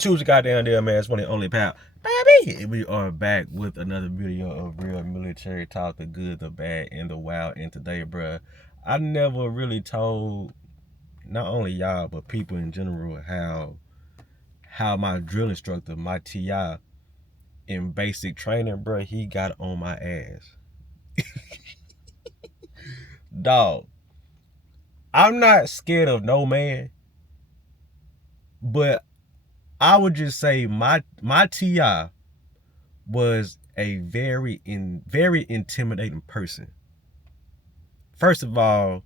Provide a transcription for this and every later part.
Tuesday goddamn there, man. It's one and only pal, Pappy. We are back with another video of real military talk, the good, the bad, and the wild. And today, bruh, I never really told not only y'all but people in general how my drill instructor, my TI in basic training, bruh, he got on my ass. Dog, I'm not scared of no man, but I would just say my TI was a very intimidating person. First of all,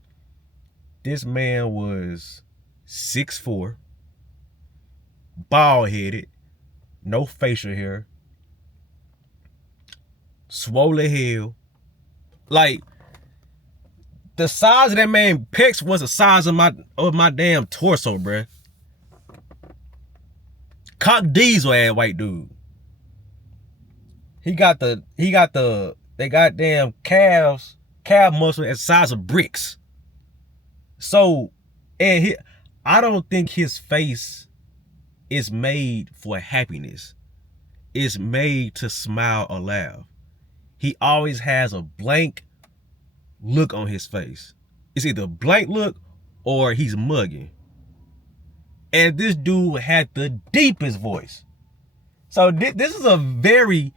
this man was 6'4", bald headed, no facial hair, swollen hell. Like, the size of that man's pecs was the size of my damn torso, bruh. Cock diesel ass white dude. He got the goddamn calf muscle as size of bricks. So, and I don't think his face is made for happiness. It's made to smile or laugh. He always has a blank look on his face. It's either a blank look or he's mugging. And this dude had the deepest voice. So this is a very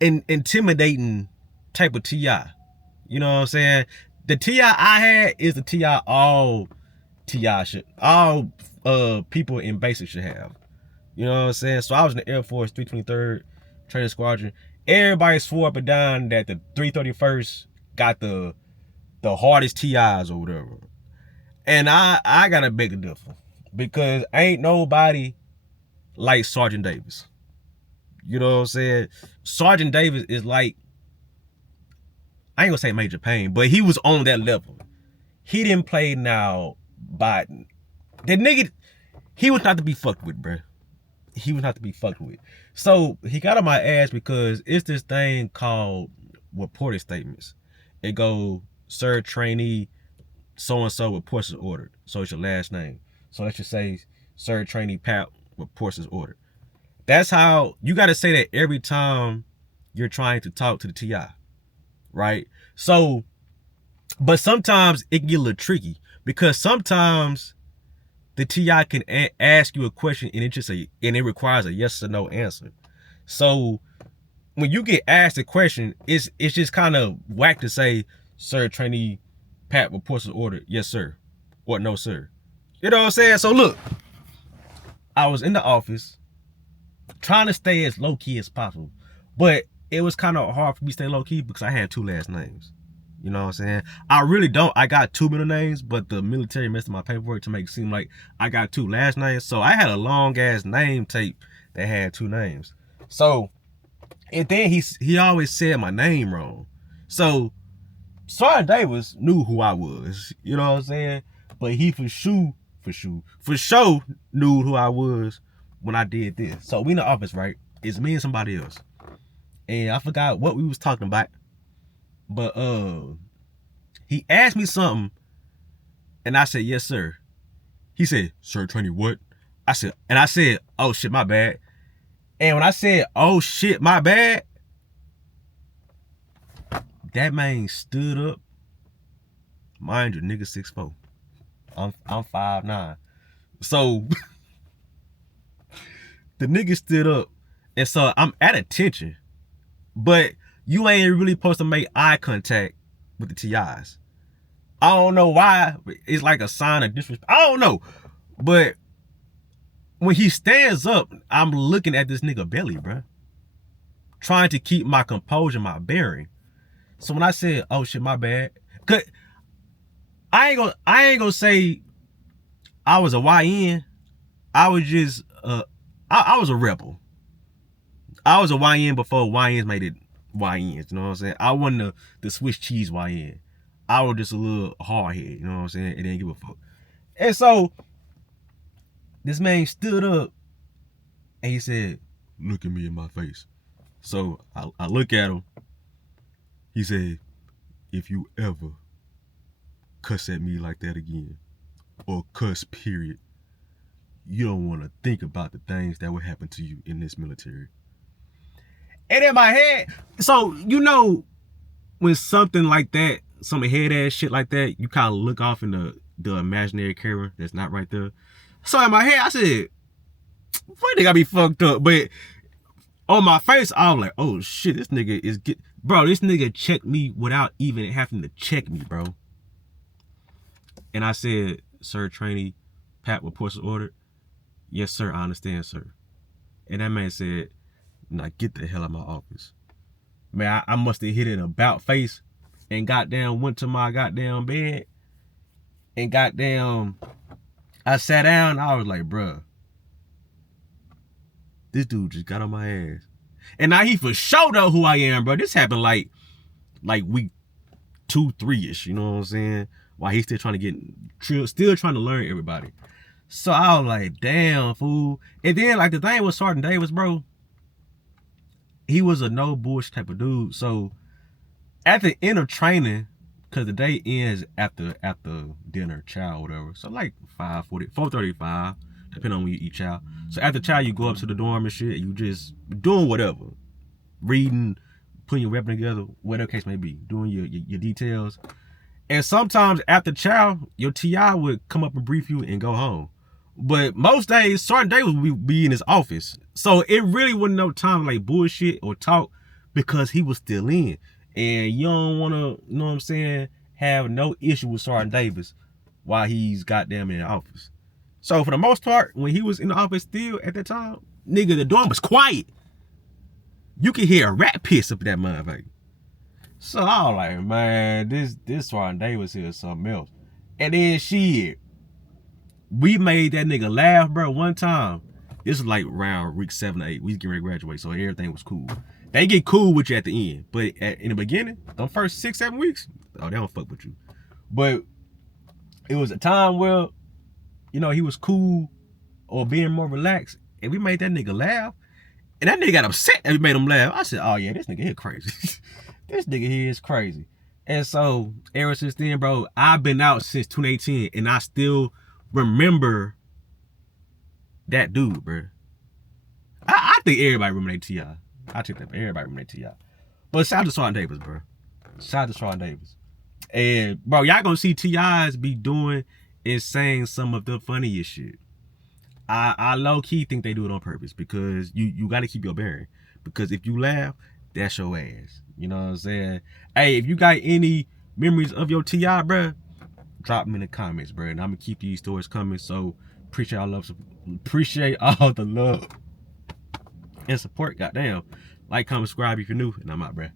intimidating type of TI. You know what I'm saying? The TI I had is the TI all people in basic should have. You know what I'm saying? So I was in the Air Force 323rd Training Squadron. Everybody swore up and down that the 331st got the hardest TIs or whatever. And I gotta beg a differ, because ain't nobody like Sergeant Davis. You know what I'm saying? Sergeant Davis is like, I ain't gonna say Major Payne, but he was on that level. He didn't play now Biden. That nigga, he was not to be fucked with, bruh. He was not to be fucked with. So he got on my ass because it's this thing called reported statements. It go, sir, trainee, so-and-so reports is ordered. So it's your last name. So let's just say, sir, trainee Pap reports is ordered. That's how you got to say that every time you're trying to talk to the TI, right? So, but sometimes it can get a little tricky, because sometimes the TI can ask you a question and it requires a yes or no answer. So when you get asked a question, it's just kind of whack to say, sir, trainee Pat reports is ordered, yes sir, or no sir. You know what I'm saying? So look, I was in the office trying to stay as low-key as possible, but it was kind of hard for me to stay low-key because I had two last names. You know what I'm saying? I really don't. I got two middle names, but the military messed up my paperwork to make it seem like I got two last names. So I had a long-ass name tape that had two names. So, and then he always said my name wrong. So Sergeant Davis knew who I was. You know what I'm saying? But he for sure knew who I was when I did this. So we in the office, right? It's me and somebody else. And I forgot what we was talking about. But he asked me something, and I said, yes, sir. He said, sir, trainee, what? I said, oh shit, my bad. And when I said, oh shit, my bad, that man stood up. Mind you, nigga 6'4". I'm 5'9". So the nigga stood up, and so I'm at attention, but you ain't really supposed to make eye contact with the TIs. I don't know why. It's like a sign of disrespect. I don't know. But when he stands up, I'm looking at this nigga belly, bro, trying to keep my composure, my bearing. So when I said, oh shit, my bad, cause I ain't gonna say I was a YN. I was just I was a rebel. I was a YN before YNs made it YNs, you know what I'm saying? I wasn't the Swiss cheese YN. I was just a little hard head, you know what I'm saying? It didn't give a fuck. And so this man stood up and he said, look at me in my face. So I look at him. He said, if you ever cuss at me like that again, or cuss period, you don't want to think about the things that would happen to you in this military. And in my head, so you know, when something like that, some head ass shit like that, you kind of look off in the imaginary camera that's not right there. So in my head, I said, "Why they gotta be fucked up?" But on my face, I was like, "Oh shit, this nigga is bro. This nigga checked me without even having to check me, bro." And I said, "Sir, trainee, Pat, reports ordered." "Yes, sir. I understand, sir." And that man said, "Now get the hell out of my office." Man, I must have hit it about face and goddamn went to my goddamn bed and goddamn I sat down. I was like, bruh, this dude just got on my ass. And now he for sure know who I am, bro. This happened like week 2, 3-ish, you know what I'm saying? While he's still trying to get, still trying to learn everybody. So I was like, damn, fool. And then like the thing with Sergeant Davis, bro, he was a no bullshit type of dude. So at the end of training, because the day ends after dinner, chow, whatever. So like 4:35, depending on when you eat chow. So after chow, you go up to the dorm and shit. You just doing whatever, reading, putting your weapon together, whatever case may be, doing your details. And sometimes after chow, your TI would come up and brief you and go home. But most days, Sergeant Davis would be in his office. So it really wasn't no time to like bullshit or talk because he was still in. And you don't want to, you know what I'm saying, have no issue with Sergeant Davis while he's goddamn in the office. So for the most part, when he was in the office still at that time, nigga, the dorm was quiet. You could hear a rat piss up that motherfucker. So I was like, man, this Sergeant Davis here is something else. And then shit, we made that nigga laugh, bro, one time. This was like around week 7 or 8. We was getting ready to graduate, so everything was cool. They get cool with you at the end. But in the beginning, the first 6, 7 weeks, oh, they don't fuck with you. But it was a time where, you know, he was cool or being more relaxed. And we made that nigga laugh. And that nigga got upset that we made him laugh. I said, oh yeah, this nigga here crazy. This nigga here is crazy. And so ever since then, bro, I've been out since 2018 and I still remember that dude, bro. I think everybody remember that TI. I think that everybody remember that TI. But shout out to Sergeant Davis, bro. Shout out to Sergeant Davis. And bro, y'all gonna see TIs be doing and saying some of the funniest shit. I low-key think they do it on purpose because you gotta keep your bearing. Because if you laugh, that's your ass. You know what I'm saying? Hey, if you got any memories of your TI, bro, drop them in the comments, bro. And I'm gonna keep these stories coming. So appreciate all the love and support. Goddamn. Like, comment, subscribe if you're new, and I'm out, bro.